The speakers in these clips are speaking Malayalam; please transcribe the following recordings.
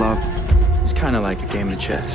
love is kind of like a game of chess.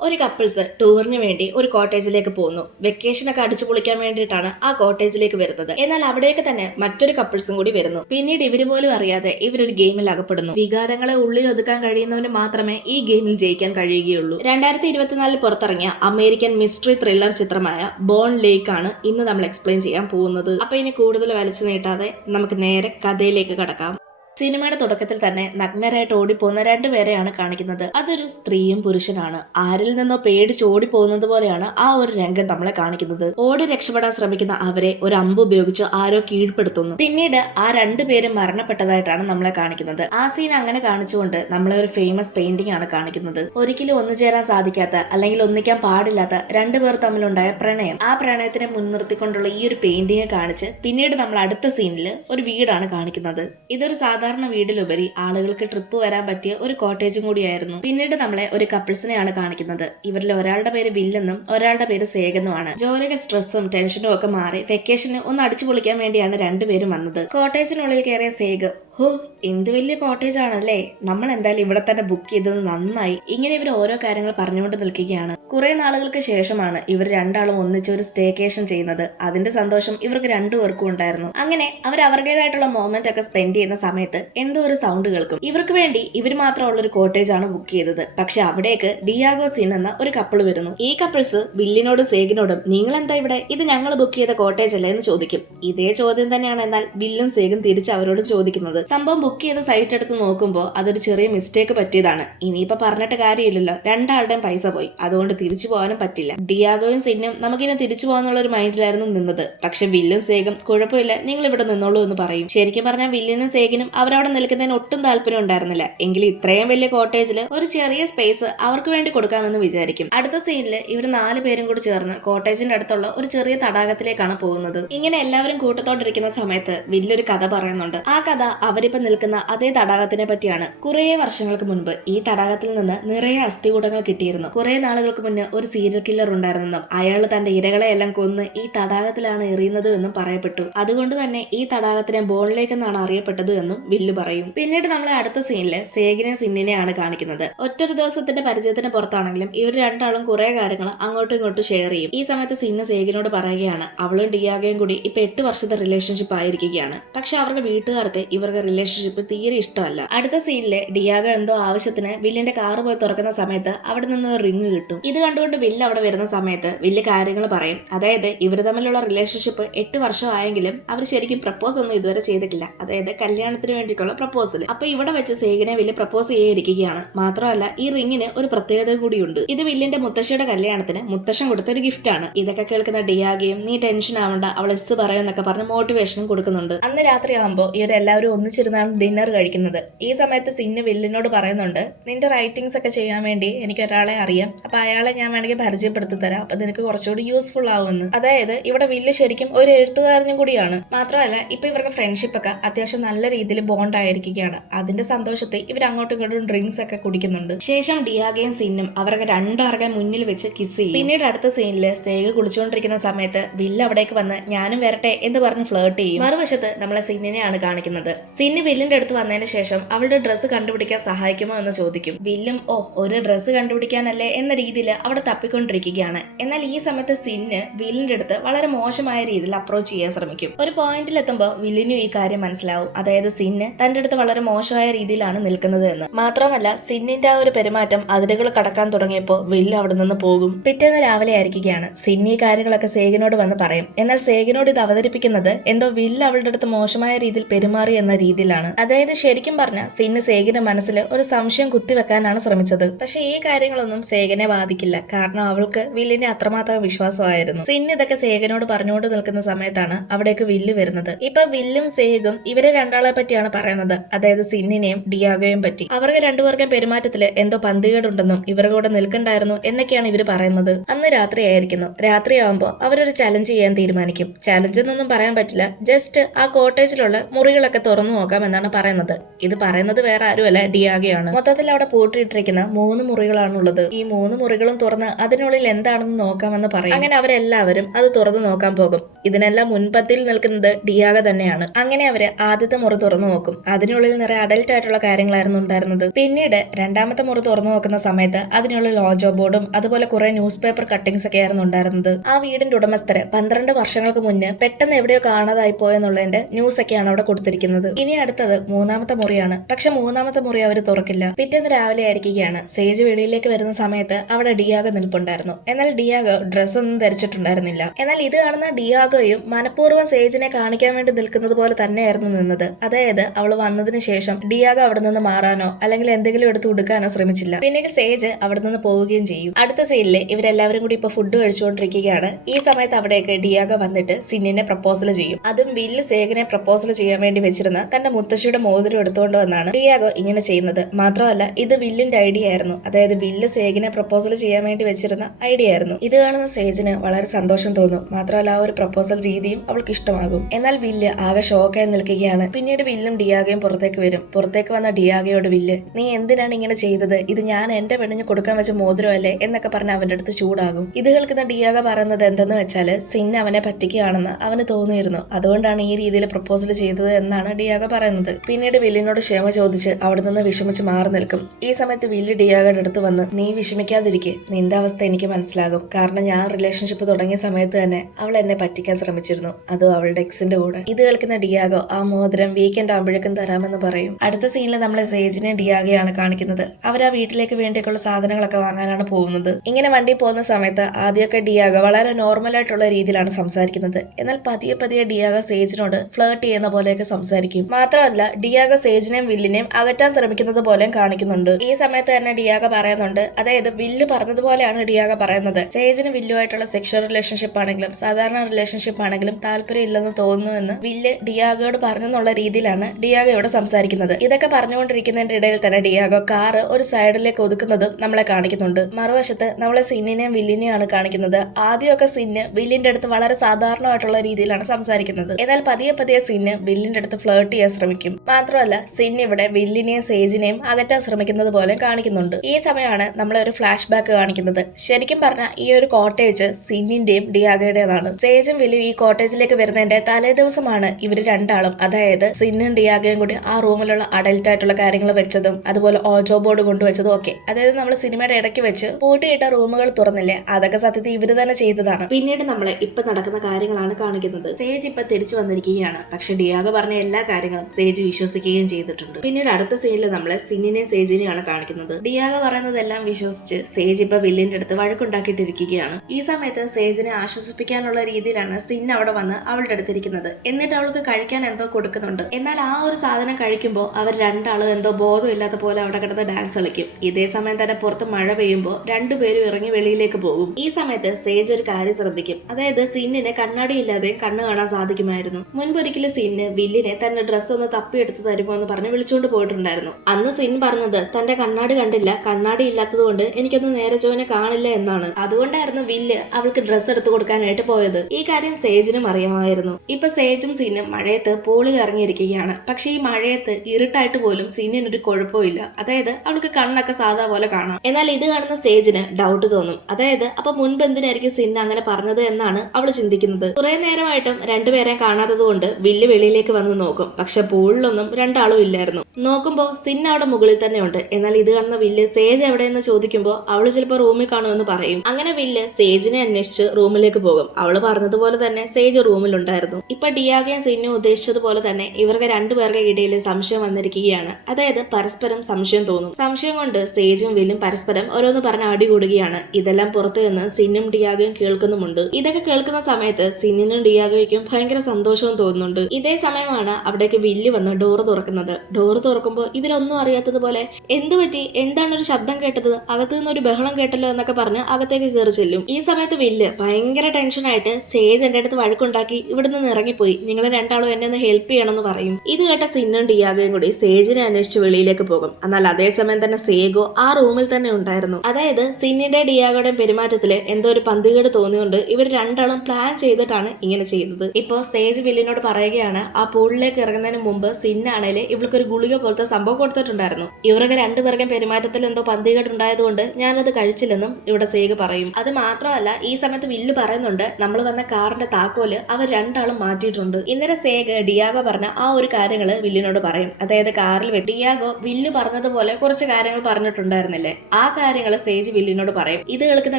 ഒരു കപ്പിൾസ് ടൂറിന് വേണ്ടി ഒരു കോട്ടേജിലേക്ക് പോകുന്നു. വെക്കേഷനൊക്കെ അടിച്ചു പൊളിക്കാൻ വേണ്ടിയിട്ടാണ് ആ കോട്ടേജിലേക്ക് വരുന്നത്. എന്നാൽ അവിടേക്ക് തന്നെ മറ്റൊരു കപ്പിൾസും കൂടി വരുന്നു. പിന്നീട് ഇവര് പോലും അറിയാതെ ഇവരൊരു ഗെയിമിൽ അകപ്പെടുന്നു. വികാരങ്ങളെ ഉള്ളിൽ ഒതുക്കാൻ കഴിയുന്നവന് മാത്രമേ ഈ ഗെയിമിൽ ജയിക്കാൻ കഴിയുകയുള്ളൂ. 2024 പുറത്തിറങ്ങിയ അമേരിക്കൻ മിസ്റ്ററി ത്രില്ലർ ചിത്രമായ ബോൺ ലേക്ക് ആണ് ഇന്ന് നമ്മൾ എക്സ്പ്ലെയിൻ ചെയ്യാൻ പോകുന്നത്. അപ്പൊ ഇനി കൂടുതൽ വലിച്ചു നീട്ടാതെ നമുക്ക് നേരെ കഥയിലേക്ക് കടക്കാം. സിനിമയുടെ തുടക്കത്തിൽ തന്നെ നഗ്നരായിട്ട് ഓടിപ്പോകുന്ന രണ്ടുപേരെയാണ് കാണിക്കുന്നത്. അതൊരു സ്ത്രീയും പുരുഷനാണ്. ആരിൽ നിന്നോ പേടിച്ച് ഓടിപ്പോകുന്നത് പോലെയാണ് ആ ഒരു രംഗം നമ്മളെ കാണിക്കുന്നത്. ഓടി രക്ഷപ്പെടാൻ ശ്രമിക്കുന്ന അവരെ ഒരു അമ്പ് ഉപയോഗിച്ച് ആരോ കീഴ്പ്പെടുത്തുന്നു. പിന്നീട് ആ രണ്ടുപേരും മരണപ്പെട്ടതായിട്ടാണ് നമ്മളെ കാണിക്കുന്നത്. ആ സീൻ അങ്ങനെ കാണിച്ചുകൊണ്ട് നമ്മളെ ഒരു ഫേമസ് പെയിന്റിംഗ് ആണ് കാണിക്കുന്നത്. ഒരിക്കലും ഒന്നുചേരാൻ സാധിക്കാത്ത അല്ലെങ്കിൽ ഒന്നിക്കാൻ പാടില്ലാത്ത രണ്ടുപേർ തമ്മിലുണ്ടായ പ്രണയം, ആ പ്രണയത്തിനെ മുൻനിർത്തിക്കൊണ്ടുള്ള ഈ ഒരു പെയിന്റിംഗ് കാണിച്ച് പിന്നീട് നമ്മൾ അടുത്ത സീനിൽ ഒരു വീടാണ് കാണിക്കുന്നത്. ഇതൊരു സാധാരണ വീടിലുപരി ആളുകൾക്ക് ട്രിപ്പ് വരാൻ പറ്റിയ ഒരു കോട്ടേജും കൂടിയായിരുന്നു. പിന്നീട് നമ്മളെ ഒരു കപ്പിൾസിനെയാണ് കാണിക്കുന്നത്. ഇവരിൽ ഒരാളുടെ പേര് വില്ലെന്നും ഒരാളുടെ പേര് സേഗെന്നുമാണ്. ജോലിയുടെ സ്ട്രെസ്സും ടെൻഷനും ഒക്കെ മാറി വെക്കേഷന് ഒന്ന് അടിച്ചു പൊളിക്കാൻ വേണ്ടിയാണ് രണ്ടുപേരും വന്നത്. കോട്ടേജിനുള്ളിൽ കയറിയ സേഗ്, ഹോ എന്ത് വലിയ കോട്ടേജ് ആണല്ലേ, നമ്മൾ എന്തായാലും ഇവിടെ തന്നെ ബുക്ക് ചെയ്തത് നന്നായി. ഇങ്ങനെ ഇവർ ഓരോ കാര്യങ്ങൾ പറഞ്ഞുകൊണ്ട് നിൽക്കുകയാണ്. കുറെ നാളുകൾക്ക് ശേഷമാണ് ഇവർ രണ്ടാളും ഒന്നിച്ച് ഒരു സ്റ്റേക്കേഷൻ ചെയ്യുന്നത്. അതിന്റെ സന്തോഷം ഇവർക്ക് രണ്ടുപേർക്കും ഉണ്ടായിരുന്നു. അങ്ങനെ അവർ അവരുടേതായിട്ടുള്ള മൊമെന്റ് ഒക്കെ സ്പെൻഡ് ചെയ്യുന്ന സമയത്ത് എന്തോ ഒരു സൗണ്ട് കേൾക്കും. ഇവർക്ക് വേണ്ടി ഇവർ മാത്രമുള്ള ഒരു കോട്ടേജ് ആണ് ബുക്ക് ചെയ്തത്. പക്ഷെ അവിടേക്ക് ഡിയാഗോ സീൻ എന്ന ഒരു കപ്പിൾ വരുന്നു. ഈ കപ്പിൾസ് വില്ലിനോടും സേഗിനോടും നിങ്ങൾ എന്താ ഇവിടെ, ഇത് ഞങ്ങൾ ബുക്ക് ചെയ്ത കോട്ടേജ് അല്ലേ എന്ന് ചോദിക്കും. ഇതേ ചോദ്യം തന്നെയാണ് എന്നാൽ വില്ലും സേഗും തിരിച്ച് അവരോട് ചോദിക്കുന്നത്. സംഭവം ബുക്ക് ചെയ്ത സൈറ്റ് എടുത്ത് നോക്കുമ്പോൾ അതൊരു ചെറിയ മിസ്റ്റേക്ക് പറ്റിയതാണ്. ഇനിയിപ്പോ പറഞ്ഞിട്ട് കാര്യമില്ലല്ലോ, രണ്ടാളുടെയും പൈസ പോയി, അതുകൊണ്ട് തിരിച്ചു പോകാനും പറ്റില്ല. ഡിയാഗോയും സിന്നും നമുക്കിനെ തിരിച്ചു പോകാന്നുള്ള ഒരു മൈൻഡിലായിരുന്നു നിന്നത്. പക്ഷെ വില്ലും സേഗും കുഴപ്പമില്ല, നിങ്ങൾ ഇവിടെ നിന്നോളൂ എന്ന് പറയും. ശരിക്കും പറഞ്ഞാൽ വില്ലിനും സേഗിനും അവരവിടെ നിൽക്കുന്നതിന് ഒട്ടും താല്പര്യം ഉണ്ടായിരുന്നില്ല. എങ്കിലും ഇത്രയും വലിയ കോട്ടേജിൽ ഒരു ചെറിയ സ്പേസ് അവർക്ക് വേണ്ടി കൊടുക്കാമെന്ന് വിചാരിക്കും. അടുത്ത സീനിൽ ഇവർ 4 പേരും കൂടി ചേർന്ന് കോട്ടേജിന്റെ അടുത്തുള്ള ഒരു ചെറിയ തടാകത്തിലേക്കാണ് പോകുന്നത്. ഇങ്ങനെ എല്ലാവരും കൂട്ടത്തോണ്ടിരിക്കുന്ന സമയത്ത് വില്ലൊരു കഥ പറയുന്നുണ്ട്. ആ കഥ അവരിപ്പം നിൽക്കുന്ന അതേ തടാകത്തിനെ പറ്റിയാണ്. കുറെ വർഷങ്ങൾക്ക് മുൻപ് ഈ തടാകത്തിൽ നിന്ന് നിറയെ അസ്ഥികൂടങ്ങൾ കിട്ടിയിരുന്നു. കുറെ നാളുകൾക്ക് മുന്നേ ഒരു സീരിയൽ കില്ലർ ഉണ്ടായിരുന്നെന്നും അയാൾ തന്റെ ഇരകളെ എല്ലാം കൊന്ന് ഈ തടാകത്തിലാണ് എറിയുന്നത് എന്നും പറയപ്പെട്ടു. അതുകൊണ്ട് തന്നെ ഈ തടാകത്തിനെ ബോണിലേക്ക് എന്നാണ് അറിയപ്പെട്ടത് എന്നും വില്ല് പറയും. പിന്നീട് നമ്മളെ അടുത്ത സീനില് സേഗിനെയും സിന്നിനെയാണ് കാണിക്കുന്നത്. ഒറ്റൊരു ദിവസത്തിന്റെ പരിചയത്തിന് പുറത്താണെങ്കിലും ഇവർ രണ്ടാളും കുറെ കാര്യങ്ങൾ അങ്ങോട്ടും ഇങ്ങോട്ടും ഷെയർ ചെയ്യും. ഈ സമയത്ത് സിന്ന് സേഗിനോട് പറയുകയാണ് അവളും ഡിയാഗോയും കൂടി ഇപ്പൊ 8 വർഷത്തെ റിലേഷൻഷിപ്പ് ആയിരിക്കുകയാണ്. പക്ഷെ അവരുടെ വീട്ടുകാർക്ക് ഇവർക്ക് റിലേഷൻഷിപ്പ് തീരെ ഇഷ്ടമല്ല. അടുത്ത സീനില് ഡിയാഗോ എന്തോ ആവശ്യത്തിന് വില്ലിന്റെ കാറ് പോയി തുറക്കുന്ന സമയത്ത് അവിടെ നിന്ന് ഒരു റിങ് കിട്ടും. ഇത് കണ്ടുകൊണ്ട് വില്ല് അവിടെ വരുന്ന സമയത്ത് വില്ല് കാര്യങ്ങൾ പറയും. അതായത് ഇവർ തമ്മിലുള്ള റിലേഷൻഷിപ്പ് 8 വർഷം ആയെങ്കിലും അവർ ശരിക്കും പ്രപ്പോസ് ഒന്നും ഇതുവരെ ചെയ്തിട്ടില്ല. അതായത് കല്യാണത്തിന് വേണ്ടിയിട്ടുള്ള പ്രപ്പോസൽ. അപ്പൊ ഇവിടെ വെച്ച് സേഗിനെ വില്ല് പ്രപ്പോസ് ചെയ്യാതിരിക്കുകയാണ്. മാത്രമല്ല ഈ റിങ്ങിന് ഒരു പ്രത്യേകത കൂടിയുണ്ട്. ഇത് വില്ലിന്റെ മുത്തശ്ശിയുടെ കല്യാണത്തിന് മുത്തശ്ശൻ കൊടുത്ത ഒരു ഗിഫ്റ്റ് ആണ്. ഇതൊക്കെ കേൾക്കുന്ന ഡിയാഗയും നീ ടെൻഷൻ ആവണ്ട, അവൾ എസ് പറയുന്നൊക്കെ പറഞ്ഞ് മോട്ടിവേഷനും കൊടുക്കുന്നുണ്ട്. അന്ന് രാത്രി ആവുമ്പോൾ ഇവരെല്ലാവരും ഒന്നിച്ചിരുന്നാണ് ഡിന്നർ കഴിക്കുന്നത്. ഈ സമയത്ത് സിന്ന് വില്ലിനോട് പറയുന്നുണ്ട് നിന്റെ റൈറ്റിംഗ്സ് ഒക്കെ ചെയ്യാൻ വേണ്ടി എനിക്ക് ഒരാളെ അറിയാം, അപ്പൊ അയാളെ ഞാൻ വേണമെങ്കിൽ പരിചയപ്പെടുത്തി തരാം, അപ്പൊ നിനക്ക് കുറച്ചുകൂടി യൂസ്ഫുൾ ആവുമെന്ന്. അതായത് ഇവിടെ വില്ല് ശരിക്കും ഒരു എഴുത്തുകാരനും കൂടിയാണ്. മാത്രമല്ല ഇപ്പൊ ഇവർക്ക് ഫ്രണ്ട്ഷിപ്പ് ഒക്കെ അത്യാവശ്യം നല്ല രീതിയിൽ ബോണ്ട് ആയിരിക്കുകയാണ്. അതിന്റെ സന്തോഷത്തെ ഇവർ അങ്ങോട്ടും ഇങ്ങോട്ടും ഡ്രിങ്ക്സ് ഒക്കെ കുടിക്കുന്നുണ്ട്. ശേഷം ഡിയാഗയും സിന്നും അവർക്ക് രണ്ടാർക്കും മുന്നിൽ വെച്ച് കിസ് ചെയ്യും. പിന്നീട് അടുത്ത സീനില് സേഗ കുളിച്ചുകൊണ്ടിരിക്കുന്ന സമയത്ത് വില്ല് അവിടേക്ക് വന്ന് ഞാനും വരട്ടെ എന്ന് പറഞ്ഞ് ഫ്ലേർട്ട് ചെയ്യും. മറുവശത്ത് നമ്മളെ സിന്നിനെയാണ് കാണിക്കുന്നത്. സിന്ന് വില്ലിന്റെ അടുത്ത് വന്നതിന് ശേഷം അവളുടെ ഡ്രസ്സ് കണ്ടുപിടിക്കാൻ സഹായിക്കുമോ എന്ന് ചോദിക്കും. വില്ലും ഒരു ഡ്രസ്സ് കണ്ടുപിടിക്കാനല്ലേ എന്ന രീതിയിൽ അവിടെ തപ്പിക്കൊണ്ടിരിക്കുകയാണ്. എന്നാൽ ഈ സമയത്ത് സിന്ന് വില്ലിന്റെ അടുത്ത് വളരെ മോശമായ രീതിയിൽ അപ്രോച്ച് ചെയ്യാൻ ശ്രമിക്കും. ഒരു പോയിന്റിൽ എത്തുമ്പോൾ വില്ലിനും ഈ കാര്യം മനസ്സിലാവും. അതായത് സിന്ന് തന്റെ അടുത്ത് വളരെ മോശമായ രീതിയിലാണ് നിൽക്കുന്നത് എന്ന്. മാത്രമല്ല സിന്നിന്റെ ആ ഒരു പെരുമാറ്റം അതിരുകൾ കടക്കാൻ തുടങ്ങിയപ്പോൾ വില്ല് അവിടെ നിന്ന് പോകും. പിറ്റേന്ന് രാവിലെ ആയിരിക്കുകയാണ്. സിന്ന് ഈ കാര്യങ്ങളൊക്കെ സേഗിനോട് വന്ന് പറയും. എന്നാൽ സേഗിനോട് ഇത് അവതരിപ്പിക്കുന്നത് എന്തോ വില്ല് അവളുടെ അടുത്ത് മോശമായ രീതിയിൽ പെരുമാറി എന്ന രീതിയിലാണ്. അതായത് ശരിക്കും പറഞ്ഞ സിന്ന് സേഗിന്റെ മനസ്സിൽ ഒരു സംശയം കുത്തിവെക്കാനാണ് ശ്രമിച്ചത്. പക്ഷെ ഈ കാര്യങ്ങളൊന്നും സേഗനെ ബാധിക്കില്ല. കാരണം അവൾക്ക് വില്ലിനെ അത്രമാത്രം വിശ്വാസമായിരുന്നു. സിന്ന് ഇതൊക്കെ സേഗനോട് പറഞ്ഞുകൊണ്ട് നിൽക്കുന്ന സമയത്താണ് അവിടേക്ക് വില്ല് വരുന്നത്. ഇപ്പൊ വില്ലും സേഗും ഇവരെ രണ്ടാളെ പറ്റിയാണ് പറയുന്നത്, അതായത് സിന്നിനെയും ഡിയാഗോയും പറ്റി. അവർക്ക് രണ്ടുപേർക്കും പെരുമാറ്റത്തില് എന്തോ പന്തികേടുണ്ടെന്നും ഇവരുടെ കൂടെ നിൽക്കണ്ടായിരുന്നു എന്നൊക്കെയാണ് ഇവർ പറയുന്നത്. അന്ന് രാത്രിയായിരിക്കുന്നു. രാത്രിയാവുമ്പോൾ അവരൊരു ചലഞ്ച് ചെയ്യാൻ തീരുമാനിക്കും. ചലഞ്ച് എന്നൊന്നും പറയാൻ പറ്റില്ല, ജസ്റ്റ് ആ കോട്ടേജിലുള്ള മുറികളൊക്കെ തുറന്നു നോക്കാം എന്നാണ് പറയുന്നത്. ഇത് പറയുന്നത് വേറെ ആരുമല്ല, ഡിയാഗോയാണ്. മൊത്തത്തിൽ അവിടെ പൂട്ടിയിട്ടിരിക്കുന്ന 3 മുറികളാണുള്ളത്. ഈ 3 മുറികളും തുറന്ന് അതിനുള്ളിൽ എന്താണെന്ന് നോക്കാമെന്ന് പറയും. അങ്ങനെ അവരെല്ലാവരും അത് തുറന്നു നോക്കാൻ പോകും. ഇതിനെല്ലാം മുൻപത്തിൽ നിൽക്കുന്നത് ഡിയാഗോ തന്നെയാണ്. അങ്ങനെ അവര് ആദ്യത്തെ മുറി തുറന്നു നോക്കും. അതിനുള്ളിൽ നിറയെ അഡൽട്ട് ആയിട്ടുള്ള കാര്യങ്ങളായിരുന്നു ഉണ്ടായിരുന്നത്. പിന്നീട് രണ്ടാമത്തെ മുറി തുറന്നു നോക്കുന്ന സമയത്ത് അതിനുള്ളിൽ ഓജോ ബോർഡും അതുപോലെ കുറെ ന്യൂസ് പേപ്പർ കട്ടിങ്സ് ഒക്കെ ആയിരുന്നു ഉണ്ടായിരുന്നത്. ആ വീടിന്റെ ഉടമസ്ഥര് 12 വർഷങ്ങൾക്ക് മുന്നേ പെട്ടെന്ന് എവിടെയോ കാണാതായി പോയെന്നുള്ളതിന്റെ ന്യൂസ് ഒക്കെയാണ് അവിടെ കൊടുത്തിരിക്കുന്നത്. ഇനി അടുത്തത് 3ാമത്തെ മുറിയാണ്. പക്ഷെ 3ാമത്തെ മുറി അവർ തുറക്കില്ല. പിറ്റേന്ന് രാവിലെ ആയിരിക്കുകയാണ്. സേജ് വെളിയിലേക്ക് വരുന്ന സമയത്ത് അവിടെ ഡിയാഗോ നിൽപ്പുണ്ടായിരുന്നു. എന്നാൽ ഡിയാഗോ ഡ്രസ് ഒന്നും ധരിച്ചിട്ടുണ്ടായിരുന്നില്ല. എന്നാൽ ഇത് കാണുന്ന ഡിയാഗോയും മനഃപൂർവ്വം സേജിനെ കാണിക്കാൻ വേണ്ടി നിൽക്കുന്നത് പോലെ തന്നെയായിരുന്നു നിന്നത്. അതായത് അവൾ വന്നതിന് ശേഷം ഡിയാഗോ അവിടെ നിന്ന് മാറാനോ അല്ലെങ്കിൽ എന്തെങ്കിലും എടുത്ത് ഉടുക്കാനോ ശ്രമിച്ചില്ല. പിന്നീട് സേജ് അവിടെ നിന്ന് പോവുകയും ചെയ്യും. അടുത്ത സീനില് ഇവരെല്ലാവരും കൂടി ഇപ്പൊ ഫുഡ് കഴിച്ചുകൊണ്ടിരിക്കുകയാണ്. ഈ സമയത്ത് അവിടേക്ക് ഡിയാഗോ വന്നിട്ട് സിന്നിനെ പ്രപ്പോസൽ ചെയ്യും. അതും വില്ല് സേഗിനെ പ്രപ്പോസൽ ചെയ്യാൻ വേണ്ടി വെച്ചിരുന്ന തന്റെ മുത്തശ്ശിയുടെ മോതിരം എടുത്തുകൊണ്ട് വന്നാണ് ഡിയാഗോ ഇങ്ങനെ ചെയ്യുന്നത്. മാത്രമല്ല ഇത് വില്ലിന്റെ ഐഡിയ ആയിരുന്നു. അതായത് വില്ല് സേഗിനെ പ്രപ്പോസൽ ചെയ്യാൻ വേണ്ടി വെച്ചിരുന്ന ഐഡിയ ആയിരുന്നു. ഇത് കാണുന്ന സേജിന് വളരെ സന്തോഷം തോന്നും. മാത്രമല്ല ആ ഒരു പ്രപ്പോസൽ രീതിയും അവൾക്ക് ഇഷ്ടമാകും. എന്നാൽ വില്ല് ആകെ ഷോക്കായി നിൽക്കുകയാണ്. പിന്നീട് വില്ലും ഡിയാഗോയും പുറത്തേക്ക് വരും. പുറത്തേക്ക് വന്ന ഡിയാഗോയോട് വില്ല്, നീ എന്തിനാണ് ഇങ്ങനെ ചെയ്തത്? ഇത് ഞാൻ എന്റെ പെണ്ണിന് കൊടുക്കാൻ വെച്ച മോതിരമല്ലേ എന്നൊക്കെ പറഞ്ഞ് അവന്റെ അടുത്ത് ചൂടാകും. ഇത് കേൾക്കുന്ന ഡിയാഗോ പറയുന്നത് എന്തെന്ന് വെച്ചാല് സിന്ന് അവനെ പറ്റിക്കുകയാണെന്ന് അവന് തോന്നിയിരുന്നു. അതുകൊണ്ടാണ് ഈ രീതിയിൽ പ്രപ്പോസൽ ചെയ്തത് എന്നാണ് ഡിയാഗോ പറയുന്നത്. പിന്നീട് വില്ലിനോട് ക്ഷമ ചോദിച്ച് അവിടെ നിന്ന് വിഷമിച്ച് മാറി നിൽക്കും. ഈ സമയത്ത് വില്ല് ഡിയാഗോയുടെ അടുത്ത് വന്ന്, നീ വിഷമിക്കാതിരിക്കെ, നിന്റെ അവസ്ഥ എനിക്ക് മനസ്സിലാകും. കാരണം ഞാൻ റിലേഷൻഷിപ്പ് തുടങ്ങിയ സമയത്ത് തന്നെ അവൾ എന്നെ പറ്റിക്കാൻ ശ്രമിച്ചിരുന്നു, അതും അവളുടെ എക്സിന്റെ കൂടെ. ഇത് കേൾക്കുന്ന ഡിയാഗോ ആ മോതിരം വീക്കെൻഡ് ആകുമ്പോഴേക്കും തരാമെന്ന് പറയും. അടുത്ത സീനിൽ നമ്മൾ സേജിനെ ഡിയാഗോയാണ് കാണിക്കുന്നത്. അവർ ആ വീട്ടിലേക്ക് വേണ്ടിയൊക്കെയുള്ള സാധനങ്ങളൊക്കെ വാങ്ങാനാണ് പോകുന്നത്. ഇങ്ങനെ വണ്ടി പോകുന്ന സമയത്ത് ആദ്യമൊക്കെ ഡിയാഗോ വളരെ നോർമൽ ആയിട്ടുള്ള രീതിയിലാണ് സംസാരിക്കുന്നത്. എന്നാൽ പതിയെ പതിയെ ഡിയാഗോ സേജിനോട് ഫ്ലേർട്ട് ചെയ്യുന്ന പോലെയൊക്കെ സംസാരിക്കും. മാത്രമല്ല ഡിയാഗോ സേജിനെയും വില്ലിനെയും അകറ്റാൻ ശ്രമിക്കുന്നത് പോലെയും കാണിക്കുന്നുണ്ട്. ഈ സമയത്ത് തന്നെ ഡിയാഗോ പറയുന്നുണ്ട്, അതായത് വില്ല് പറഞ്ഞതുപോലെയാണ് ഡിയാഗോ പറയുന്നത്, സേജിന് വില്ലുമായിട്ടുള്ള സെക്ഷൽ റിലേഷൻഷിപ്പ് ആണെങ്കിലും സാധാരണ റിലേഷൻഷിപ്പ് ആണെങ്കിലും താല്പര്യം ഇല്ലെന്ന് തോന്നുന്നു എന്ന് വില്ല് ഡിയാഗോയോട് പറഞ്ഞെന്നുള്ള രീതിയിലാണ് ഡിയാഗോ ഇവിടെ സംസാരിക്കുന്നത്. ഇതൊക്കെ പറഞ്ഞുകൊണ്ടിരിക്കുന്നതിന്റെ ഇടയിൽ തന്നെ ഡിയാഗോ കാറ് ഒരു സൈഡിലേക്ക് ഒതുക്കുന്നതും നമ്മളെ കാണിക്കുന്നുണ്ട്. മറുവശത്ത് നമ്മളെ സിന്നിനെയും വില്ലിനെയാണ് കാണിക്കുന്നത്. ആദ്യമൊക്കെ സിന്ന് വില്ലിന്റെ അടുത്ത് വളരെ സാധാരണമായിട്ടുള്ള രീതിയിലാണ് സംസാരിക്കുന്നത്. എന്നാൽ പതിയെ പതിയെ സിന്ന് വില്ലിന്റെ അടുത്ത് ഫ്ലേർട്ട് ചെയ്യാൻ ശ്രമിക്കും. മാത്രമല്ല സിന്ന് ഇവിടെ വില്ലിനെയും സേജിനെയും അകറ്റാൻ ശ്രമിക്കുന്നത് പോലെ കാണിക്കുന്നുണ്ട്. ഈ സമയമാണ് നമ്മളെ ഒരു ഫ്ലാഷ് ബാക്ക് കാണിക്കുന്നത്. ശരിക്കും പറഞ്ഞാൽ ഈ ഒരു കോട്ടേജ് സിന്നിന്റെയും ഡിയാഗോയുടേതാണ്. സേജും വില്ലും ഈ കോട്ടേജിലേക്ക് വരുന്നതിന്റെ തലേ ദിവസമാണ് ഇവര് രണ്ടാളും, അതായത് സിന്നും ഡിയാഗോയും കൂടി ആ റൂമിലുള്ള അഡൽട്ട് ആയിട്ടുള്ള കാര്യങ്ങൾ വെച്ചതും അതുപോലെ ഓജോ ബോർഡ് കൊണ്ടുവച്ചതും ഒക്കെ. അതായത് നമ്മൾ സിനിമയുടെ ഇടയ്ക്ക് വെച്ച് പൂട്ടിയിട്ട റൂമുകൾ തുറന്നില്ലേ, അതൊക്കെ സത്യത്തിൽ ഇവര് തന്നെ ചെയ്തതാണ്. പിന്നീട് നമ്മളെ ഇപ്പൊ നടക്കുന്ന കാര്യങ്ങളാണ് കാണിക്കുന്നത്. സേജ് ഇപ്പൊ തിരിച്ചു വന്നിരിക്കുകയാണ്. പക്ഷെ ഡിയാഗോ പറഞ്ഞ എല്ലാ കാര്യങ്ങളും സേജ് വിശ്വസിക്കുകയും ചെയ്തിട്ടുണ്ട്. പിന്നീട് അടുത്ത സീനിൽ നമ്മളെ സിന്നിനെയും സേജിനെയാണ് കാണിക്കുന്നത്. ഡിയാഗോ പറയുന്നതെല്ലാം വിശ്വസിച്ച് സേജ് ഇപ്പൊ വില്ലിന്റെ അടുത്ത് വഴക്കുണ്ടാക്കിയിട്ടിരിക്കുകയാണ്. ഈ സമയത്ത് സേജിനെ ആശ്വസിപ്പിക്കാനുള്ള രീതിയിലാണ് സിൻ അവിടെ വന്ന് അവളുടെ അടുത്തിരിക്കുന്നത്. എന്നിട്ട് അവൾക്ക് കഴിക്കാൻ എന്തോ കൊടുക്കുന്നുണ്ട്. എന്നാൽ ആ ഒരു സാധനം കഴിക്കുമ്പോൾ അവർ രണ്ടാളും എന്തോ ബോധമില്ലാത്ത പോലെ അവിടെ കിടന്ന് ഡാൻസ് കളിക്കും. ഇതേ സമയം തന്നെ പുറത്ത് മഴ പെയ്യുമ്പോൾ രണ്ടുപേരും ഇറങ്ങി വെളിയിലേക്ക് പോകും. ഈ സമയത്ത് സേജ് ഒരു കാര്യം ശ്രദ്ധിക്കും. അതായത് സിന്നിന് കണ്ണാടി ഇല്ലാതെ കണ്ണ് കാണാൻ സാധിക്കുമായിരുന്നു. മുൻപൊരിക്കലും സിന്ന് വില്ലിനെ തന്റെ ഡ്രസ്സ് ഒന്ന് തപ്പിയെടുത്ത് തരുമോ എന്ന് പറഞ്ഞ് വിളിച്ചുകൊണ്ട് പോയിട്ടുണ്ടായിരുന്നു. അന്ന് സിൻ പറഞ്ഞത് തന്റെ കണ്ണാടി കണ്ടില്ല, കണ്ണാടി ഇല്ലാത്തത് കൊണ്ട് എനിക്കൊന്ന് നേരെ ചൊവ്വനെ കാണില്ല എന്നാണ്. അതുകൊണ്ടായിരുന്നു വില്ല് അവൾക്ക് ഡ്രസ്സ് എടുത്തു കൊടുക്കാനായിട്ട് പോയത്. ഈ കാര്യം സേജിനും അറിയാമായിരുന്നു. ഇപ്പൊ സേജും സിന്നും മഴയത്ത് പൂളിൽ ഇറങ്ങിയിരിക്കുകയാണ്. പക്ഷെ ഈ മഴയത്ത് ഇരുട്ടായിട്ട് പോലും സിന്നിനൊരു കുഴപ്പമില്ല. അതായത് അവൾക്ക് കണ്ണൊക്കെ സാധാ പോലെ കാണാം. എന്നാൽ ഇത് കാണുന്ന സേജിന് ഡൗട്ട് തോന്നും. അതായത് അപ്പൊ മുൻപ് എന്തിനായിരിക്കും സിന്ന് അങ്ങനെ പറഞ്ഞത് എന്നാണ് അവൾ ചിന്തിക്കുന്നത്. കുറെ നേരമായിട്ടും രണ്ടുപേരെ കാണാത്തത് കൊണ്ട് വില്ല് വെളിയിലേക്ക് വന്ന് നോക്കും. പക്ഷെ പൂളിലൊന്നും രണ്ടാളും ഇല്ലായിരുന്നു. നോക്കുമ്പോ സിന്ന് അവിടെ മുകളിൽ തന്നെ ഉണ്ട്. എന്നാൽ ഇത് കാണുന്ന വില്ല് സേജ് എവിടെയെന്ന് ചോദിക്കുമ്പോൾ അവള് ചിലപ്പോൾ റൂമിൽ കാണുമെന്ന് പറയും. അങ്ങനെ വില്ല് സേജിനെ അന്വേഷിച്ച് റൂമിലേക്ക് പോകും. അവള് പറഞ്ഞതുപോലെ തന്നെ സേജ് റൂമിലുണ്ടായിരുന്നു. ഇപ്പൊ ഡിയാഗോയും സിന്നും ഉദ്ദേശിച്ചതുപോലെ തന്നെ ഇവർക്ക് രണ്ടുപേരുടെ ഇടയിൽ സംശയം വന്നിരിക്കുകയാണ്. അതായത് പരസ്പരം സംശയം തോന്നും. സംശയം കൊണ്ട് സേജും വില്ലും പരസ്പരം ഓരോന്ന് പറഞ്ഞ് അടികൂടുകയാണ്. ഇതെല്ലാം പുറത്തു നിന്ന് സിന്നും ഡിയാഗോയും കേൾക്കുന്നുമുണ്ട്. ഇതൊക്കെ കേൾക്കുന്ന സമയത്ത് സിന്നിനും ഡിയാഗോയ്ക്കും ഭയങ്കര സന്തോഷവും തോന്നുന്നുണ്ട്. ഇതേ സമയമാണ് അവിടേക്ക് വില്ല് വന്ന് ഡോറ് തുറക്കുന്നത്. ഡോറ് തുറക്കുമ്പോൾ ഇവരൊന്നും അറിയാത്തതുപോലെ എന്തു പറ്റി, എന്താണ് ഒരു ശബ്ദം കേട്ടത്, അകത്തു നിന്ന് ഒരു ബഹളം കേട്ടല്ലോ എന്നൊക്കെ പറഞ്ഞ് അകത്തേക്ക് കയറി ചെല്ലും. ഈ സമയത്ത് വില്ല് ഭയങ്കര ടെൻഷനായിട്ട് സേജ് എന്റെ അടുത്ത് വഴക്കുണ്ടാക്കി ഇവിടെ നിന്ന് ഇറങ്ങിപ്പോയി, നിങ്ങൾ രണ്ടാളും എന്നെ ഒന്ന് ഹെൽപ്പ് ചെയ്യണമെന്ന് പറയും. ഈ ഇത് കേട്ട സിന്നും ഡിയാഗോയും കൂടി സേജിനെ അന്വേഷിച്ച് വെളിയിലേക്ക് പോകും. എന്നാൽ അതേസമയം തന്നെ സേഗോ ആ റൂമിൽ തന്നെ ഉണ്ടായിരുന്നു. അതായത് സിന്നിന്റെ ഡിയാഗോയുടെയും പെരുമാറ്റത്തില് എന്തോ ഒരു പന്തികേട് തോന്നിയുകൊണ്ട് ഇവർ രണ്ടാളും പ്ലാൻ ചെയ്തിട്ടാണ് ഇങ്ങനെ ചെയ്യുന്നത്. ഇപ്പോ സേജ് വില്ലിനോട് പറയുകയാണ് ആ പൂളിലേക്ക് ഇറങ്ങുന്നതിന് മുമ്പ് സിന്നാണേല് ഇവൾക്കൊരു ഗുളിക പോലത്തെ സംഭവം കൊടുത്തിട്ടുണ്ടായിരുന്നു. ഇവർക്ക് രണ്ടുപേർക്കും പെരുമാറ്റത്തിൽ എന്തോ പന്തികേട് ഉണ്ടായതുകൊണ്ട് ഞാനത് കഴിച്ചില്ലെന്നും ഇവിടെ സേഗ് പറയും. അത് മാത്രമല്ല ഈ സമയത്ത് വില്ല് പറയുന്നുണ്ട് നമ്മൾ വന്ന കാറിന്റെ താക്കോല് അവർ രണ്ടാളും മാറ്റിയിട്ടുണ്ട്. ഇന്നലെ സേഗ് ഡിയാഗോ പറഞ്ഞ ആ ഒരു കാര്യങ്ങള് വില്ലിനോട് പറയും. അതായത് കാറിൽ ഡിയാഗോ വില്ല് പറഞ്ഞതുപോലെ കുറച്ച് കാര്യങ്ങൾ പറഞ്ഞിട്ടുണ്ടായിരുന്നില്ലേ, ആ കാര്യങ്ങൾ സേജ് വില്ലിനോട് പറയും. ഇത് കേൾക്കുന്ന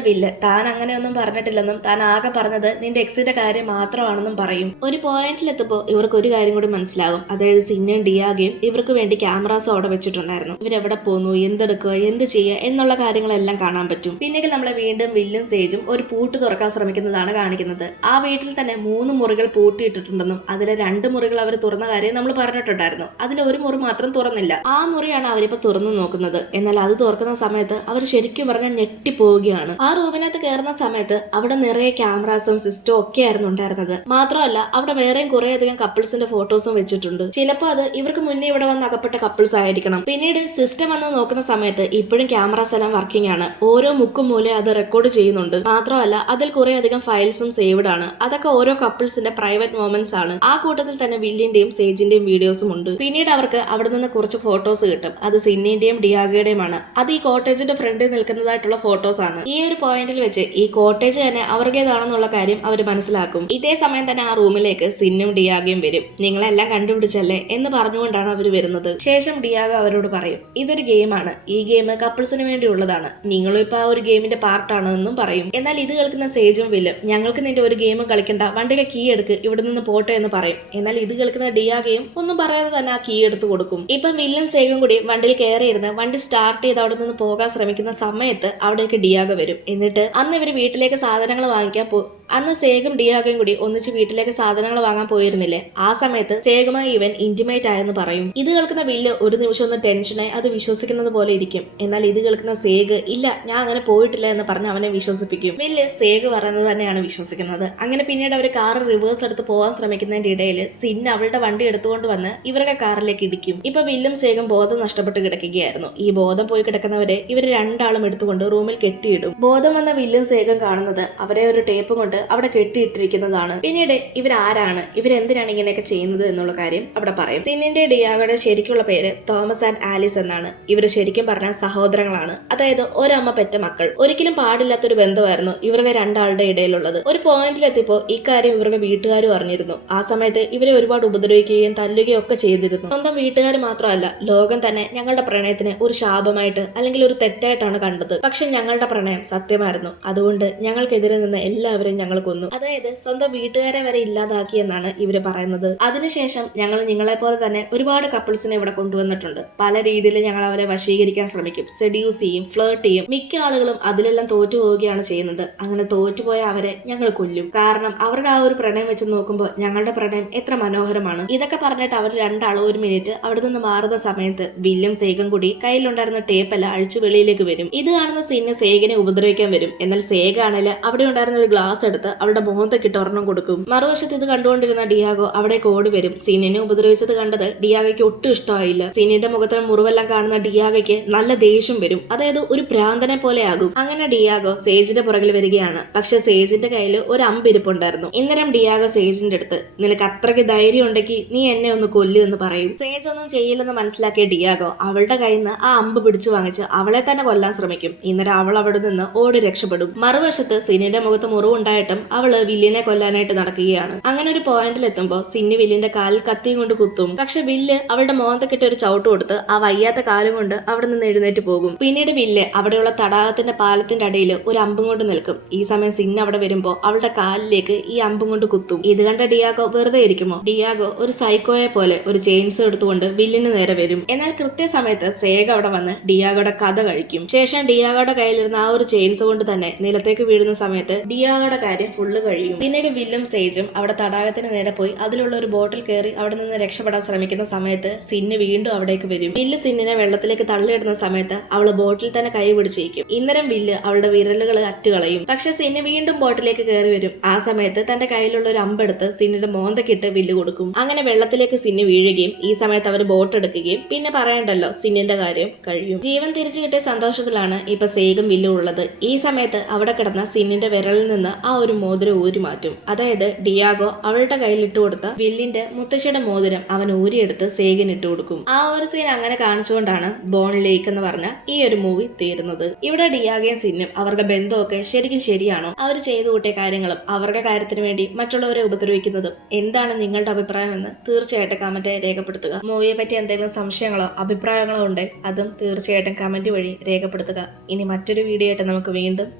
വില്ല് താൻ അങ്ങനെയൊന്നും പറഞ്ഞിട്ടില്ലെന്നും താൻ ആകെ പറഞ്ഞത് നിന്റെ എക്സിന്റെ കാര്യം മാത്രമാണെന്നും പറയും. ഒരു പോയിന്റിലെത്തുമ്പോ ഇവർക്ക് ഒരു കാര്യം കൂടി മനസ്സിലാകും. അതായത് സിന്നും ഡിയാഗയും ഇവർക്ക് വേണ്ടി ക്യാമറാസും അവിടെ വെച്ചിട്ടുണ്ടായിരുന്നു. ഇവരെവിടെ പോന്നു, എന്തെടുക്കുക, എന്ത് ചെയ്യുക എന്നുള്ള കാര്യങ്ങളെല്ലാം കാണാൻ പറ്റും. പിന്നീട് നമ്മളെ വീണ്ടും വില്ലും സേജും ഒരു പൂട്ട് തുറക്കാൻ ശ്രമിക്കുന്നതാണ് കാണിക്കുന്നത്. ആ വീട്ടിൽ തന്നെ 3 മുറികൾ പൂട്ടിയിട്ടിട്ടുണ്ടെന്നും അതിലെ 2 മുറികൾ അവർ തുറന്ന കാര്യം നമ്മൾ പറഞ്ഞിട്ടുണ്ടായിരുന്നു. അതിലെ ഒരു മുറി മാത്രം തുറന്നില്ല. ആ മുറിയാണ് അവരിപ്പോ തുറന്നു നോക്കുന്നത്. എന്നാൽ അത് തുറക്കുന്ന സമയത്ത് അവർ ശരിക്കും പറഞ്ഞാൽ ഞെട്ടിപ്പോവുകയാണ്. ആ റൂമിനകത്ത് കയറുന്ന സമയത്ത് അവിടെ നിറയെ ക്യാമറാസും സിസ്റ്റവും ഒക്കെ ആയിരുന്നു ഉണ്ടായിരുന്നത്. മാത്രമല്ല അവിടെ വേറെയും കുറെ അധികം കപ്പിൾസിന്റെ ഫോട്ടോസും വെച്ചിട്ടുണ്ട്. ചിലപ്പോൾ അത് ഇവർക്ക് മുന്നേ ഇവിടെ വന്ന് അകപ്പെട്ട കപ്പിൾസ് ആയിരിക്കണം. പിന്നീട് സിസ്റ്റം വന്ന് നോക്കുന്ന സമയത്ത് ഇപ്പോഴും ക്യാമറാസ് എല്ലാം വർക്കിംഗ് ആണ്. ഓരോ മുക്കും മൂലം അത് റെക്കോർഡ് ചെയ്യുന്നുണ്ട്. മാത്രമല്ല അതിൽ കുറെ അധികം ഫയൽസും സേവ്ഡ് ആണ്. അതൊക്കെ ഓരോ കപ്പിൾസിന്റെ പ്രൈവറ്റ് മൊമെന്റ്സ് ആണ്. ആ കൂട്ടത്തിൽ തന്നെ വില്ലിന്റെയും സേജിന്റെയും വീഡിയോസും ഉണ്ട്. പിന്നീട് അവർക്ക് അവിടെ നിന്ന് കുറച്ച് ഫോട്ടോസ് കിട്ടും. അത് സിന്നിന്റെയും ഡിയാഗോയുടെയും ആണ്. അത് ഈ കോട്ടേജിന്റെ ഫ്രണ്ടിൽ നിൽക്കുന്നതായിട്ടുള്ള ഫോട്ടോസ് ആണ്. ഈ ഒരു പോയിന്റിൽ വെച്ച് ഈ കോട്ടേജ് തന്നെ അവർക്കേതാണെന്നുള്ള കാര്യം അവർ മനസ്സിലാക്കും. ഇതേ സമയം തന്നെ ആ റൂമിലേക്ക് സിന്നും ഡിയാഗോയും വരും. നിങ്ങളെല്ലാം കണ്ടുപിടിച്ചല്ലേ എന്ന് പറഞ്ഞുകൊണ്ടാണ് അവർ വരുന്നത്. ശേഷം ഡിയാഗോ അവരോട് പറയും ഇതൊരു ഗെയിമാണ്, ഈ ഗെയിം കപ്പിൾസിന് വേണ്ടിയുള്ളതാണ്, നിങ്ങളും ഇപ്പൊ ആ ഒരു ഗെയിമിന്റെ പാർട്ടാണ് എന്നും പറയും. എന്നാൽ ഇത് കേൾക്കുന്ന സേജും വില്ലും ഞങ്ങൾക്ക് നിന്റെ ഒരു ഗെയിം കളിക്കണ്ട, വണ്ടിയിലെ കീ എടുക്ക്, ഇവിടെ നിന്ന് പോട്ടെ എന്ന് പറയും. എന്നാൽ ഇത് കേൾക്കുന്ന ഡിയാഗോയും ഒന്നും പറയാതെ തന്നെ ആ കീ എടുത്ത് കൊടുക്കും. ഇപ്പം വില്ലും സേഗും കൂടി വണ്ടിയിൽ കയറിയിരുന്ന് വണ്ടി സ്റ്റാർട്ട് ചെയ്ത് അവിടെ നിന്ന് പോകാൻ ശ്രമിക്കുന്ന സമയത്ത് അവിടേക്ക് ഡിയാഗോ വരും. എന്നിട്ട് അന്ന് ഇവർ വീട്ടിലേക്ക് സാധനങ്ങൾ വാങ്ങിക്കാൻ അന്ന് സേഗും ഡിയാഗോയും കൂടി ഒന്നിച്ച് വീട്ടിലേക്ക് സാധനങ്ങൾ വാങ്ങാൻ പോയിരുന്നില്ലേ, ആ സമയത്ത് സേഗുമായി ഇവൻ ഇന്റിമേറ്റ് ആയെന്ന് പറയും. ഇത് കേൾക്കുന്ന വില്ല് ഒരു നിമിഷം ഒന്ന് ടെൻഷനായി അത് വിശ്വസിക്കുന്നത് പോലെ ഇരിക്കും. എന്നാൽ ഇത് കേൾക്കുന്ന സേഗ് ഇല്ല ഞാൻ അങ്ങനെ പോയിട്ടില്ല എന്ന് പറഞ്ഞ് അവനെ വിശ്വസിപ്പിക്കും. വില്ല് സേഗ് പറയുന്നത് തന്നെയാണ് വിശ്വസിക്കുന്നത്. അങ്ങനെ പിന്നീട് അവർ കാർ റിവേഴ്സ് എടുത്ത് പോകാൻ ശ്രമിക്കുന്നതിന്റെ ഇടയിൽ സിൻ അവളുടെ വണ്ടി എടുത്തുകൊണ്ട് വന്ന് ഇവരുടെ കാറിലേക്ക് ഇടിക്കും. ഇപ്പൊ വില്ലും സേഗും ബോധം നഷ്ടപ്പെട്ട് കിടക്കുകയായിരുന്നു. ഈ ബോധം പോയി കിടക്കുന്നവരെ ഇവർ രണ്ടാളും എടുത്തുകൊണ്ട് റൂമിൽ കെട്ടിയിടും. ബോധം വന്ന വില്ലും സേഗും കാണുന്നത് അവരെ ഒരു ടേപ്പ് കൊണ്ട് അവിടെ കെട്ടിയിട്ടിരിക്കുന്നതാണ്. പിന്നീട് ഇവരാരാണ്, ഇവരെന്തിനാണ് ഇങ്ങനെയൊക്കെ ചെയ്യുന്നത് എന്നുള്ള കാര്യം അവിടെ പറയും. സിന്നിന്റെ ഡിയാഗോയുടെ ശരിക്കുള്ള പേര് തോമസ് ആൻഡ് ആലിസ് എന്നാണ്. ഇവര് ശരിക്കും പറഞ്ഞ സഹോദരങ്ങളാണ്. അതായത് ഒരമ്മ പെറ്റ മക്കൾ. ഒരിക്കലും പാടില്ലാത്തൊരു ബന്ധമായിരുന്നു ഇവർക്ക് രണ്ടാളുടെ ഇടയിലുള്ളത്. ഒരു പോയിന്റിലെത്തിയപ്പോ ഇക്കാര്യം ഇവരുടെ വീട്ടുകാരും അറിഞ്ഞിരുന്നു. ആ സമയത്ത് ഇവരെ ഒരുപാട് ഉപദ്രവിക്കുകയും തല്ലുകയും ഒക്കെ ചെയ്തിരുന്നു. സ്വന്തം വീട്ടുകാർ മാത്രമല്ല ലോകം തന്നെ ഞങ്ങളുടെ പ്രണയത്തിന് ഒരു ശാപമായിട്ട് അല്ലെങ്കിൽ ഒരു തെറ്റായിട്ടാണ് കണ്ടത്. പക്ഷെ ഞങ്ങളുടെ പ്രണയം സത്യമായിരുന്നു. അതുകൊണ്ട് ഞങ്ങൾക്കെതിരെ നിന്ന് എല്ലാവരും ഞങ്ങൾ കൊന്നു. അതായത് സ്വന്തം വീട്ടുകാരെ വരെ ഇല്ലാതാക്കി എന്നാണ് ഇവര് പറയുന്നത്. അതിനുശേഷം ഞങ്ങൾ നിങ്ങളെ പോലെ തന്നെ ഒരുപാട് കപ്പിൾസിനെ ഇവിടെ കൊണ്ടുവന്നിട്ടുണ്ട്. പല രീതിയിൽ ഞങ്ങൾ അവരെ വശീകരിക്കാൻ ശ്രമിക്കും, സെഡ്യൂസ് ചെയ്യും, ഫ്ലേർട്ട് ചെയ്യും. മിക്ക ആളുകളും അതിലെല്ലാം തോറ്റു പോവുകയാണ് ചെയ്യുന്നത്. അങ്ങനെ തോറ്റുപോയ അവരെ ഞങ്ങൾ കൊല്ലും. കാരണം അവർക്ക് ആ ഒരു പ്രണയം വെച്ച് നോക്കുമ്പോൾ ഞങ്ങളുടെ പ്രണയം എത്ര മനോഹരമാണ്. ഇതൊക്കെ പറഞ്ഞിട്ട് അവർ രണ്ടാളും ഒരു മിനിറ്റ് അവിടെ നിന്ന് മാറുന്ന സമയത്ത് വില്യം സേഗും കൂടി കയ്യിലുണ്ടായിരുന്ന ടേപ്പെല്ലാം അഴിച്ചു വെളിയിലേക്ക് വരും. ഇത് കാണുന്ന സിന്ന് സേഗിനെ ഉപദ്രവിക്കാൻ വരും. എന്നാൽ സേഗാണെങ്കിൽ അവിടെ ഉണ്ടായിരുന്ന ഒരു ഗ്ലാസ് എടുത്ത് അവളുടെ മോന്തക്കിട്ട് ഒരെണ്ണം കൊടുക്കും. മറുവശത്ത് ഇത് കണ്ടുകൊണ്ടിരുന്ന ഡിയാഗോ അവിടെ ഓടി വരും. സീനിനെ ഉപദ്രവിച്ചത് കണ്ടത് ഡിയാഗോയ്ക്ക് ഒട്ടും ഇഷ്ടമായില്ല. സീനിന്റെ മുഖത്തിന് മുറിവെല്ലാം കാണുന്ന ഡിയാഗോയ്ക്ക് നല്ല ദേഷ്യം വരും. അതായത് ഒരു ഭ്രാന്തനെ പോലെ ആകും. അങ്ങനെ ഡിയാഗോ സേജിന്റെ പുറകിൽ വരികയാണ്. പക്ഷെ സേജിന്റെ കയ്യിൽ ഒരു അമ്പിരിപ്പുണ്ടായിരുന്നു. ഇന്നരം ഡിയാഗോ സേജിന്റെ അടുത്ത് നിനക്ക് അത്രയ്ക്ക് ധൈര്യം ഉണ്ടെങ്കിൽ നീ എന്നെ ഒന്ന് കൊല്ലു എന്ന് പറയും. സേജ് ഒന്നും ചെയ്യില്ലെന്ന് മനസ്സിലാക്കിയ ഡിയാഗോ അവളുടെ കയ്യിൽ നിന്ന് ആ അമ്പ് പിടിച്ചു വാങ്ങിച്ച് അവളെ തന്നെ കൊല്ലാൻ ശ്രമിക്കും. ഇന്നരം അവൾ അവിടെ നിന്ന് ഓടി രക്ഷപ്പെടും. മറുവശത്ത് സീനിന്റെ മുഖത്ത് മുറിവുണ്ടായിട്ടും അവള് വില്ലിനെ കൊല്ലാനായിട്ട് നടക്കുകയാണ്. അങ്ങനെ ഒരു പോയിന്റിൽ എത്തുമ്പോ സിന്നി വില്ലിന്റെ കാലിൽ കത്തിയും കൊണ്ട് കുത്തും. പക്ഷെ വില്ല് അവളുടെ മോന്തക്കിട്ട് ഒരു ചവിട്ട് കൊടുത്ത് ആ വയ്യാത്ത കാലും കൊണ്ട് അവിടെ നിന്ന് എഴുന്നേറ്റ് പോകും. പിന്നീട് വില്ല് അവിടെയുള്ള തടാകത്തിന്റെ പാലത്തിന്റെ അടിയിൽ ഒരു അമ്പും കൊണ്ട് നിൽക്കും. ഈ സമയം സിന്ന് അവിടെ വരുമ്പോ അവളുടെ കാലിലേക്ക് ഈ അമ്പും കൊണ്ട് കുത്തും. ഇത് കണ്ട ഡിയാഗോ വെറുതെ ഇരിക്കുമോ? ഡിയാഗോ ഒരു സൈക്കോയെ പോലെ ഒരു ചെയിൻസ് എടുത്തുകൊണ്ട് വില്ലിന് നേരെ വരും. എന്നാൽ കൃത്യസമയത്ത് സേഗ അവിടെ വന്ന് ഡിയാഗോയുടെ കഥ കഴിക്കും. ശേഷം ഡിയാഗോയുടെ കയ്യിലിരുന്ന ആ ഒരു ചെയിൻസ് കൊണ്ട് തന്നെ നിലത്തേക്ക് വീഴുന്ന സമയത്ത് ഡിയാഗോയുടെ കാലിൽ കാര്യം ഫുള്ള് കഴിയും. പിന്നീട് വില്ലും സേജും അവിടെ തടാകത്തിന് നേരെ പോയി അതിലുള്ള ഒരു ബോട്ടിൽ കയറി അവിടെ നിന്ന് രക്ഷപ്പെടാൻ ശ്രമിക്കുന്ന സമയത്ത് സിന്ന് വീണ്ടും അവിടേക്ക് വരും. വില്ല് സിന്നിനെ വെള്ളത്തിലേക്ക് തള്ളിയിടുന്ന സമയത്ത് അവള് ബോട്ടിൽ തന്നെ കൈ പിടിച്ചിരിക്കും. ഇന്നരം വില്ല് അവളുടെ വിരലുകൾ അറ്റുകളയും. പക്ഷെ സിന്ന് വീണ്ടും ബോട്ടിലേക്ക് കയറി വരും. ആ സമയത്ത് തന്റെ കയ്യിലുള്ള ഒരു അമ്പെടുത്ത് സിന്നിന്റെ മോന്തക്കിട്ട് വില്ല് കൊടുക്കും. അങ്ങനെ വെള്ളത്തിലേക്ക് സിന്ന് വീഴുകയും ഈ സമയത്ത് അവർ ബോട്ട് എടുക്കുകയും പിന്നെ പറയണ്ടല്ലോ സിന്നിന്റെ കാര്യം കഴിയും. ജീവൻ തിരിച്ചു കിട്ടിയ സന്തോഷത്തിലാണ് ഇപ്പൊ സേഗും വില്ലും ഉള്ളത്. ഈ സമയത്ത് അവിടെ കിടന്ന സിന്നിന്റെ വിരലിൽ നിന്ന് ആ ഒരു മോതിരം ഊരി മാറ്റും. അതായത് ഡിയാഗോ അവളുടെ കയ്യിൽ ഇട്ട് കൊടുത്ത വില്ലിന്റെ മുത്തശ്ശിയുടെ മോതിരം അവൻ ഊരിയെടുത്ത് സേഗിന് ഇട്ട് കൊടുക്കും. ആ ഒരു സീൻ അങ്ങനെ കാണിച്ചുകൊണ്ടാണ് ബോൺ ലേക്ക് എന്ന് പറഞ്ഞ ഈ ഒരു മൂവി തീരുന്നത്. ഇവിടെ ഡിയാഗയും സിന്നും അവരുടെ ബന്ധമൊക്കെ ശരിക്കും ശരിയാണോ, അവർ ചെയ്തു കൂട്ടിയ കാര്യങ്ങളും അവരുടെ കാര്യത്തിന് വേണ്ടി മറ്റുള്ളവരെ ഉപദ്രവിക്കുന്നതും എന്താണ് നിങ്ങളുടെ അഭിപ്രായം എന്ന് തീർച്ചയായിട്ടും കമന്റായി രേഖപ്പെടുത്തുക. മൂവിയെ പറ്റി എന്തെങ്കിലും സംശയങ്ങളോ അഭിപ്രായങ്ങളോ ഉണ്ടെങ്കിൽ അതും തീർച്ചയായിട്ടും കമന്റ് വഴി രേഖപ്പെടുത്തുക. ഇനി മറ്റൊരു വീഡിയോ ആയിട്ട് നമുക്ക് വീണ്ടും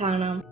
കാണാം.